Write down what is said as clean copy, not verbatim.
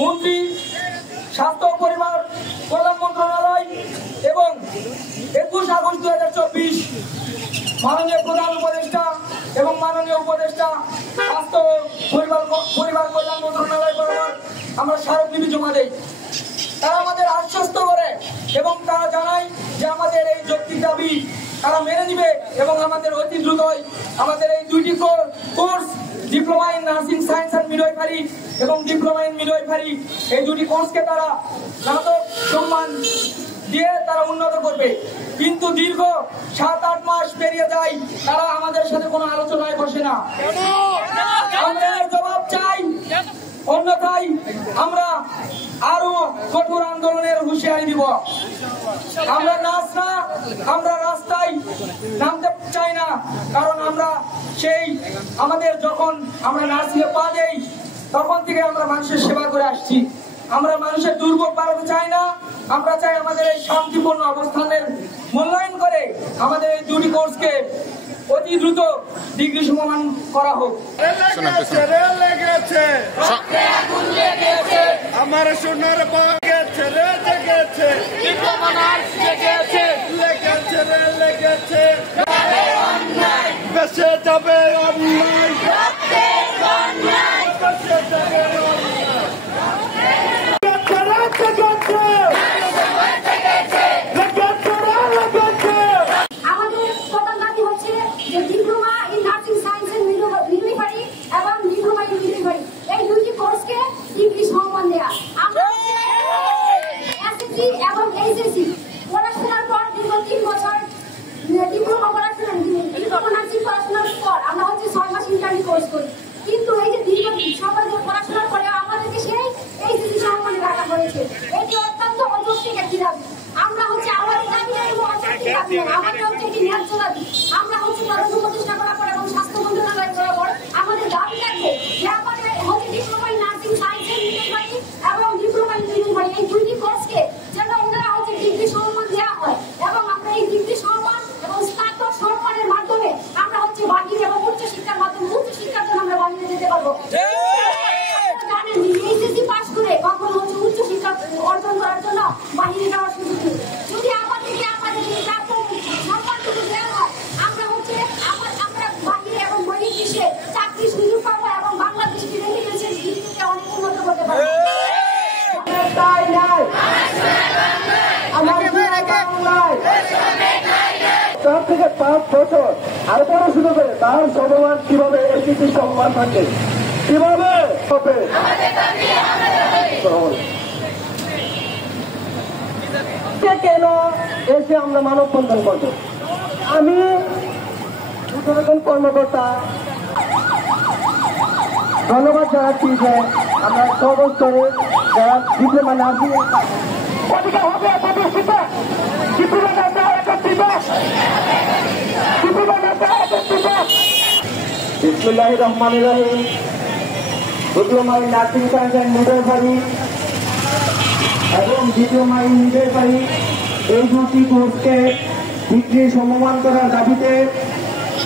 মন্ত্রী, স্বাস্থ্য ও পরিবার কল্যাণ মন্ত্রণালয় এবং 21 আগস্ট 2024 মাননীয় প্রধান উপদেষ্টা এবং মাননীয় উপদেষ্টা স্বাস্থ্য পরিবার কল্যাণ মন্ত্রণালয় বরাবর আমরা স্মারকলিপি জমা দেই। তারা আমাদের আশ্বস্ত করে এবং তারা জানায় যে আমাদের এই যৌক্তিক দাবি তারা মেনে নিবে এবং আমাদের অতি দ্রুতই আমাদের এই দুইটি course, diploma in nursing science and midwifery এবং ডিপ্লোমা ইন মিডওয়াইফারি, এই দুটি কোর্সকে তারা স্নাতক সম্মান দিয়ে তারা উন্নত করবে। কিন্তু দীর্ঘ 7-8 মাস পেরিয়ে যায়, তারা আমাদের সাথে কোনো আলোচনায় বসে না। আমরা জবাব চাই, অন্যথায় আমরা আরো কঠোর আন্দোলনের হুঁশিয়ারি দিব। আমরা আমরা রাস্তায় নামতে চাই না, কারণ আমরা আমাদের যখন আমরা নার্সিংয়ে পা দেই তখন থেকে আমরা মানুষের সেবা করে আসছি। আমরা মানুষের দুর্ভোগ বাড়াতে চাই না। আমরা চাই আমাদের এই শান্তিপূর্ণ অবস্থানের মূল্যায়ন করে আমাদের এই দুটি কোর্সকে অতি দ্রুত ডিগ্রি সমমান করা হোক। আমার সোনার বাগেছে রে জেগেছে, ডিপ্লোমা নার্স জেগেছে, লেগেছে রে লেগেছে, বেঁচে যাবে অন্যায়, বেঁচে যাবে পড়াশোনার পর দীর্ঘ 3 বছর ডিপ্লোমা পড়াশোনার পর আমরা 6 মাস ইন্টার্নি কোর্স করি। কিন্তু এই যে দীর্ঘ সবাই পড়াশোনার পরে আমাদেরকে সেই এইচএসসি সম্মানে রাখা হয়েছে। এটি অত্যন্ত অযৌক্তিক একটি দাবি। আমরা আমাদের দাবি অযৌক্তিক দাবি, আমাদের একটি ন্যায্য দাবি। আমরা প্রধান উপদেষ্টা বরাবর এবং স্বাস্থ্য মন্ত্রণালয় বরাবর আমাদের দাবি থাকবে যে আমাদের diploma in nursing science and midwifery এবং ডিপ্লোমা ইন মিডওয়াইফারি এই দুইটি কোর্সকে যেন ওনারা ডিগ্রি সম্মান দেওয়া হয় এবং আমরা এই ডিগ্রি সম্মান এবং স্নাতক সম্মানের মাধ্যমে আমরা বাহির এবং উচ্চ শিক্ষার মাধ্যমে উচ্চ শিক্ষার জন্য আমরা বাহিরে যেতে পারবো। জানেন এইচএসসি পাস করে কখন উচ্চ শিক্ষা অর্জন করার জন্য বাহিরে যাওয়ার সুযোগ নেই। যদি আমাদেরকে সম্মানটুকু দেওয়া হয় আমরা আমরা বাহিরে এবং বহির্বিশ্বে চাকরির সুযোগ পাবো এবং বাংলাদেশকে রেমিটেন্সের দিকে অনেক উন্নত করতে পারবো। তার থেকে 5 বছর আর পড়াশুনো করে তার সম্মান কিভাবে এসিসি সম্মান থাকে, কিভাবে হবে? কেন এসে আমরা মানববন্ধন করব? আমি উদ্বোধন কর্মকর্তা ধন্যবাদ জানাচ্ছি যে আমরা সর্বস্তরে যারা ডিপ্লোমা নার্সিং বিসমিল্লাহির রহমানির রহিম। Diploma in nursing science and midwifery এবং ডিপ্লোমা ইন মিডওয়াইফারি এই দুটি কোর্সকে ডিগ্রি সমমান করার দাবিতে